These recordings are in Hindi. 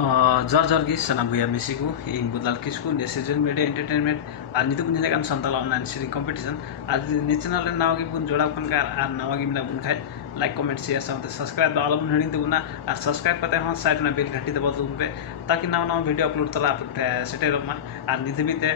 जार जार की सना भैया मेसी को इन बुदलाल किसको नेसेजन मीडिया एंटरटेनमेंट आज नितो बुन लेकर संताल ऑनलाइन सीरिंग कंपटीशन आज नेशनल नाव की बुन जोड़ा कन का आज नाव की मिला बुन खाए लाइक कमेंट शेयर साथ सब्सक्राइब तो आलम हड़ी तो बुना और सब्सक्राइब करते हैं साइड में बेल घंटी दबा दो पे ताकि नवा नवा वीडियो अपलोड तला सेटे रमा और निते भी ते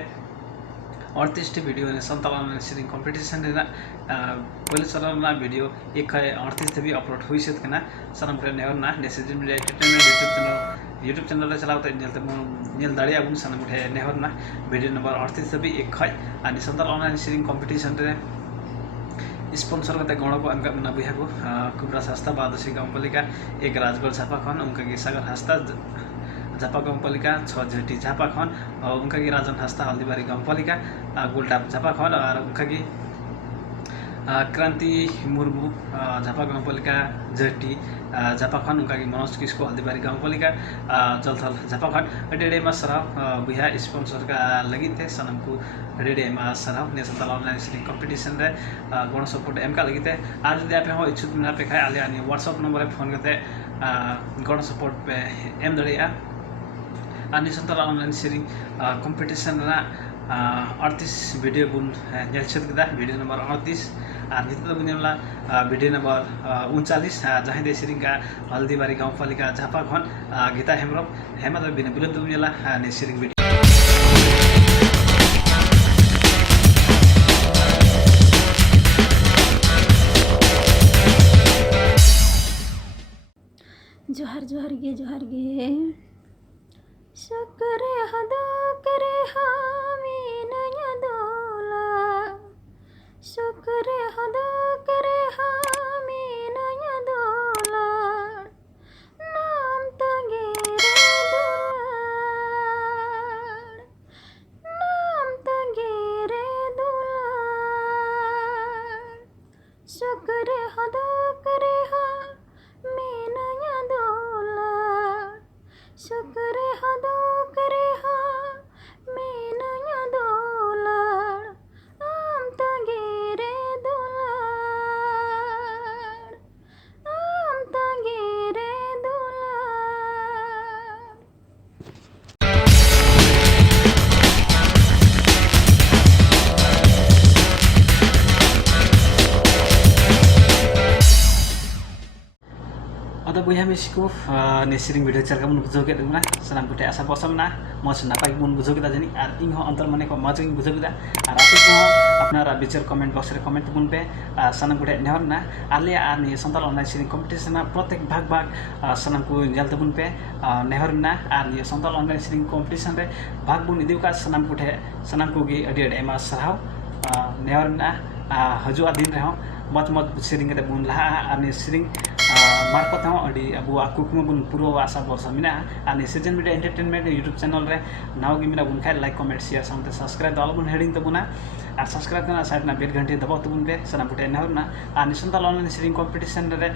38 वीडियो ने संताल ऑनलाइन सीरिंग कंपटीशन पहले चलना वीडियो एक 38 भी अपलोड हुई से कना सनम करे नेवर ना नेसेजन मीडिया एंटरटेनमेंट यूट्यूब चैनल चलाते नेल दाड़ी आगुन सनम उठे नेवर ना वीडियो नंबर 38 भी एक है और संताल ऑनलाइन सीरिंग कंपटीशन रे स्पॉन्सर करते गण को एमका मना बुया को कुबरास हस्ता बादसी गांवपालिका एक राजगढ़ झापा खन उनका की सागर हस्ता झापा गांवपालिका 6 झटी झापा खन और उनका की राजन हस्ता हल्दीबारी गांवपालिका गोलटाप झापा खन और उनका की क्रांति मुर्मू झापा गांवपालिका झटी झापा खन उनका की मनोज किसको हल्दीबारी गांवपालिका जलथल झापा खन डेडे में सराव बुया स्पॉन्सर का लगी थे सनम को रेडे में सराव नेशनल ऑनलाइन सीरिंग कंपटीशन रे गण सपोर्ट एम का लगी थे आज यदि आप हो इच्छुक मिला पे खाए आले आनी व्हाट्सएप नंबर फोन करते गण सपोर्ट पे एम दड़िया नेशनल ऑनलाइन सीरिंग कंपटीशन 38 वीडियो बुन नेलछेद कदा वीडियो नंबर 38 और नित्य बुनेला वीडियो नंबर 39 जहाँ दे सीरिंग का हल्दीबारी गांवपालिका झापा खन गीता हेम्रम हेमत बिना बिलुप्त बुनेला ने सीरिंग वीडियो जोहार गे सकरे हदा करे हामी नया दोला सकरे हदा करे हामी नया दोला नाम तगे रे दुलार नाम तगे रे दुलार सकरे हदा करे हामी नया दोला सकरे हदा करे हामी नया दोलार आम तगे रे दोलार आम तगे रे दोलार। अदा बुया मेसी को ने सीरिंग वीडियो चलका मन बुझो के दमना सनम कुटे आशा पसम ना मस नापाई मन बुझो के जानी और इन हो अंतर मने को मज बुझो के और आपे को अपना विचार कमेंट बॉक्स रे कमेंट बुन पे सनम कुटे नेहर ना आले आ ने संताल ऑनलाइन सीरिंग कंपटीशन प्रत्येक भाग सनम को जलते बुन पे नेहर ना और ये संताल ऑनलाइन सीरिंग कंपटीशन रे भाग बुन इदिउ का सनम कुटे सनम को गी अडी अडी एमा सरहाव नेहर ना हजुआ दिन रे हो मत सीरिंग के बुन ला और सीरिंग मार्फत हूँ अभी अब कुकमा बुन पूर्व आशा वर्ष मिना नेसेजन मीडिया एंटरटेनमेंट यूट्यूब चैनल रे नाव की मिना बुन खाए लाइक कमेंट शेयर साथ सब्सक्राइब दल बुन हेडिंग तो बुना और सब्सक्राइब करना साइड ना बेल घंटी दबाव तो बुन पे सना बुटे नहर ना नेशनल ऑनलाइन सीरिंग कंपटीशन रे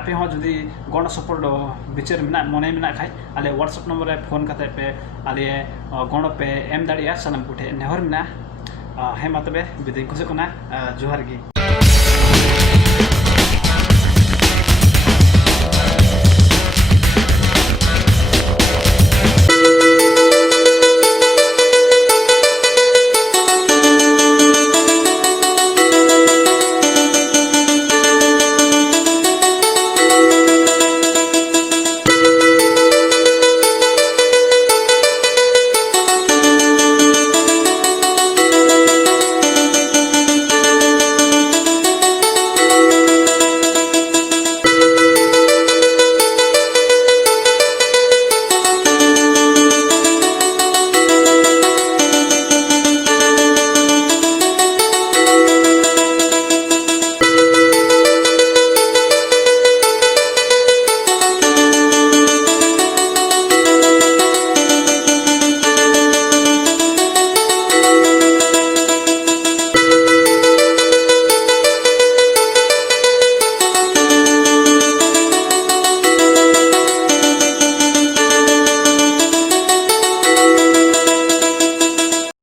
आपे हो जदि गण सपोर्ट विचार मिना मने मिना खाए आले व्हाट्सएप नंबर रे फोन करते पे आले गण पे एम दाड़िया सना बुटे नहर मिना हेमा तबे विदाय कुछ कोना जोहार गी।